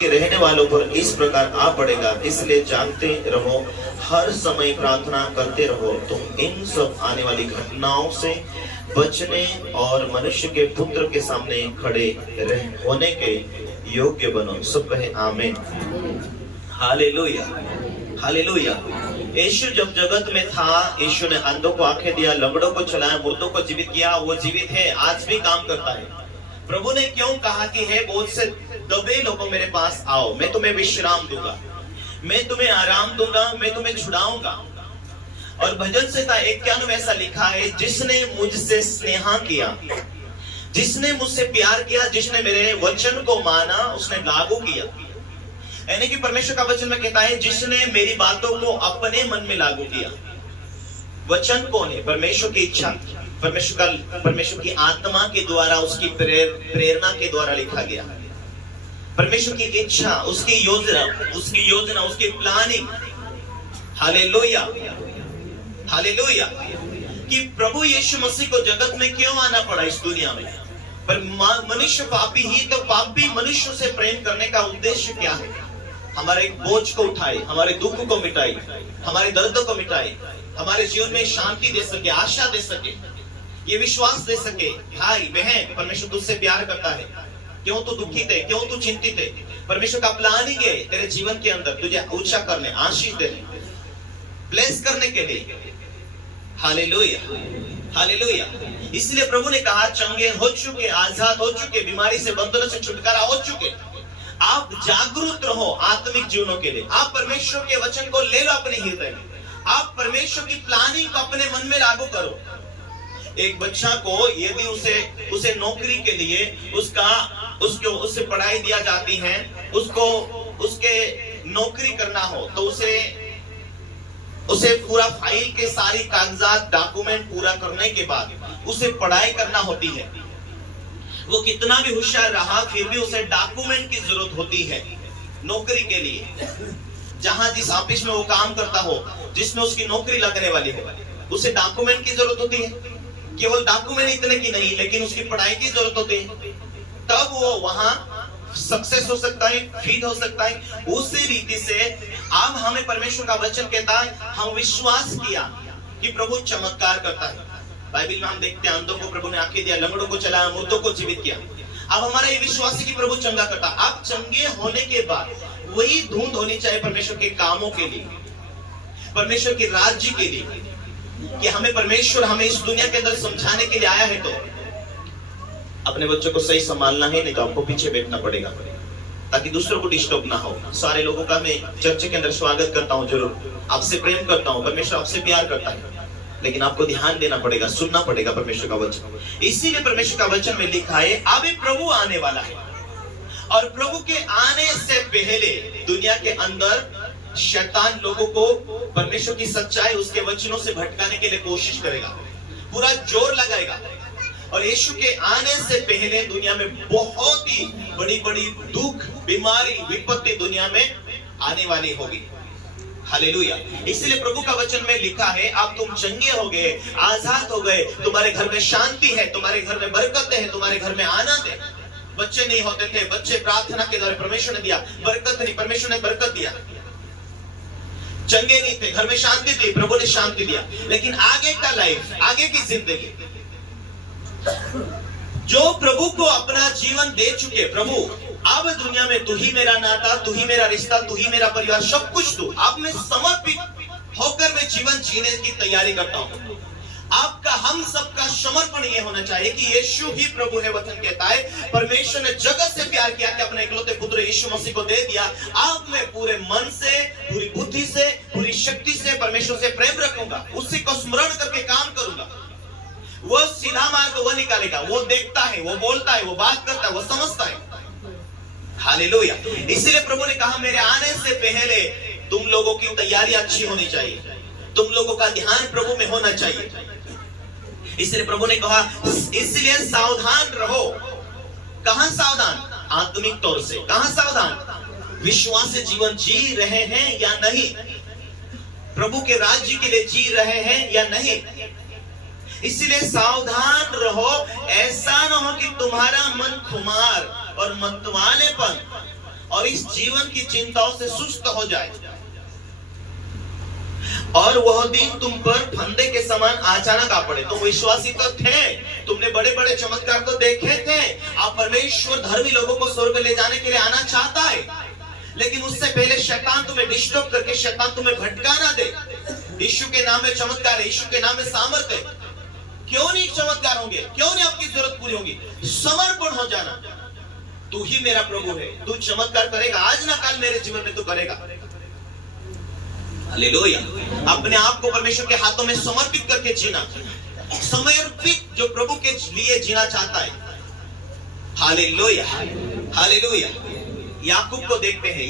के रहने वालों पर इस प्रकार आ पड़ेगा। इसलिए जानते रहो, हर समय प्रार्थना करते रहो, तुम इन सब आने वाली घटनाओं से बचने और मनुष्य के पुत्र के सामने खड़े होने के योग्य बनो। सब कहे आमीन। Hallelujah, hallelujah. यीशु जब जगत में था, यीशु ने अंधों को आंखें दिया, लंगड़ों को चलाया, मुर्दों को जीवित किया। वो जीवित है, आज भी काम करता है। प्रभु ने क्यों कहा कि हे बहुत से दबे लोगों मेरे पास आओ, मैं तुम्हें विश्राम दूंगा, मैं तुम्हें आराम दूंगा, मैं तुम्हें छुड़ाऊंगा। और भजन संहिता 51 में ऐसा लिखा है, जिसने मुझसे स्नेह किया, जिसने मुझसे प्यार किया, जिसने मेरे वचन को माना, उसने लागू किया। यानी कि परमेश्वर का वचन में कहता है, जिसने मेरी बातों को अपने मन में लागू किया। वचन कौन है? परमेश्वर की इच्छा, परमेश्वर की आत्मा के द्वारा, उसकी प्रेरणा के द्वारा लिखा गया। परमेश्वर की इच्छा, उसकी योजना, उसकी प्लानिंग। Hallelujah, hallelujah. कि प्रभु यीशु मसीह को जगत में क्यों आना पड़ा इस दुनिया में? पर मनुष्य पापी ही तो पापी मनुष्य से प्रेम करने का उद्देश्य क्या है? हमारे बोझ को उठाए, हमारे दुख को मिटाए, हमारे दर्द को मिटाए, हमारे जीवन में शांति दे सके, आशा दे सके, ये विश्वास दे सके, भाई बहन परमेश्वर तुझसे प्यार करता है, क्यों तू दुखित है, क्यों तू चिंतित है? परमेश्वर का प्लानिंग है तेरे जीवन के अंदर तुझे ऊंचा करने, आशीष देने, ब्लेस करने के लिए। Hallelujah, hallelujah. इसलिए प्रभु ने कहा, चंगे हो चुके, आजाद हो चुके, बीमारी से, बंधनों से छुटकारा हो चुके, आप जागरूक रहो आत्मिक जीवनों के लिए। आप परमेश्वर के वचन को ले लो अपने हृदय में, आप परमेश्वर की प्लानिंग को अपने मन में लागू करो। एक बच्चा को यदि उसे नौकरी के लिए उसे पढ़ाई दिया जाती है, उसके नौकरी करना हो तो उसे पूरा फाइल के सारी कागजात, डॉक्यूमेंट पूरा करने के बाद उसे पढ़ाई करना होती है। वो कितना भी होशियार रहा फिर भी उसे डॉक्यूमेंट की जरूरत होती है नौकरी के लिए। जहां जिस ऑफिस में वो काम करता हो, जिसमें उसकी नौकरी लगने वाली हो, उसे डॉक्यूमेंट की जरूरत होती है। केवल डॉक्यूमेंट इतने की नहीं, लेकिन उसकी पढ़ाई की जरूरत होती है, तब वो वहां सक्सेस हो सकता है, फिट हो सकता है। उसी रीति से अब हमें परमेश्वर का वचन कहता है, हम विश्वास किया कि प्रभु चमत्कार करता है। बाइबल में हम देखते हैं, अंधों को प्रभु ने आंखें दिया, लंगड़ों को चलाया, मुर्दों को जीवित किया। अब हमारा ये विश्वास है कि प्रभु चंगा करता। अब चंगे होने के बाद वही धुंध होनी चाहिए परमेश्वर के कामों के लिए, परमेश्वर के राज्य के लिए, कि हमें परमेश्वर हमें इस दुनिया के अंदर समझाने के लिए आया है। तो अपने बच्चों को सही संभालना है, नहीं तो आपको पीछे बैठना पड़ेगा ताकि दूसरों को डिस्टर्ब ना हो। सारे लोगों का मैं चर्च के अंदर स्वागत करता हूँ, जरूर आपसे प्रेम करता हूँ, परमेश्वर आपसे प्यार करता है, लेकिन आपको ध्यान देना पड़ेगा, सुनना पड़ेगा परमेश्वर का वचन। इसीलिए परमेश्वर का वचन में लिखा है, अभी प्रभु आने वाला है, और प्रभु के आने से पहले दुनिया के अंदर शैतान लोगों को परमेश्वर की सच्चाई, उसके वचनों से भटकाने के लिए कोशिश करेगा, पूरा जोर लगाएगा। और यीशु के आने से पहले दुनिया में बहुत ही बड़ी बड़ी दुख, बीमारी, विपत्ति दुनिया में आने वाली होगी। हालेलुया। इसलिए प्रभु का वचन में लिखा है, अब तुम चंगे हो गए, आजाद हो गए, तुम्हारे घर में शांति है, तुम्हारे घर में बरकत है, तुम्हारे घर में आनंद है। बच्चे नहीं होते थे, बच्चे प्रार्थना के द्वारा परमेश्वर ने दिया, बरकत नहीं, परमेश्वर ने बरकत दिया। चंगे नहीं थे, घर में शांति थी, प्रभु ने शांति दिया। लेकिन आगे का लाइफ, आगे की जिंदगी, जो प्रभु को अपना जीवन दे चुके, प्रभु अब दुनिया में तू ही मेरा नाता, तू ही मेरा रिश्ता, तू ही मेरा परिवार, सब कुछ तू, अब मैं समर्पित होकर मैं जीवन जीने की तैयारी करता हूं। आपका, हम सबका समर्पण ये होना चाहिए कि यीशु ही प्रभु है। वचन कहता है, परमेश्वर ने जगत से प्यार किया कि अपने इकलौते पुत्र यीशु मसीह को दे दिया। अब मैं पूरे मन से, पूरी बुद्धि से, पूरी शक्ति से परमेश्वर से प्रेम रखूंगा, उसी को स्मरण करके काम करूंगा। वो सीधा मार्ग वो निकालेगा, वो देखता है, वो बोलता है, वो बात करता है, वो समझता है। हालेलुया। इसलिए प्रभु ने कहा, मेरे आने से पहले तुम लोगों की तैयारी अच्छी होनी चाहिए, तुम लोगों का ध्यान प्रभु में होना चाहिए। इसलिए प्रभु ने कहा, इसलिए सावधान रहो। कहां सावधान? आत्मिक तौर से। कहां सावधान? विश्वास से जीवन जी रहे हैं या नहीं, प्रभु के राज्य के लिए जी रहे हैं या नहीं। इसलिए सावधान रहो, ऐसा न हो कि तुम्हारा मन खुमार और मतवालेपन और इस जीवन की चिंताओं से सुस्त हो जाए, और वह दिन तुम पर फंदे के समान अचानक आ पड़े। तो विश्वासी तो थे, तुमने बड़े बड़े चमत्कार तो देखे थे। आप परमेश्वर धर्मी लोगों को स्वर्ग ले जाने के लिए आना चाहता है, लेकिन उससे पहले शैतान तुम्हें डिस्टर्ब करके, शैतान तुम्हें भटका ना दे। यीशु के नाम में चमत्कार है, यीशु के नाम में सामर्थ है। क्यों नहीं चमत्कार होंगे, क्यों नहीं आपकी जरूरत पूरी होगी? समर्पण हो जाना, तू ही मेरा प्रभु है, तू चमत्कार करेगा, आज ना कल मेरे जीवन में तू करेगा। हालेलुया। अपने आप को परमेश्वर के हाथों में समर्पित करके जीना, समर्पित जो प्रभु के लिए जीना चाहता है। Hallelujah, hallelujah. याकूब को देखते हैं,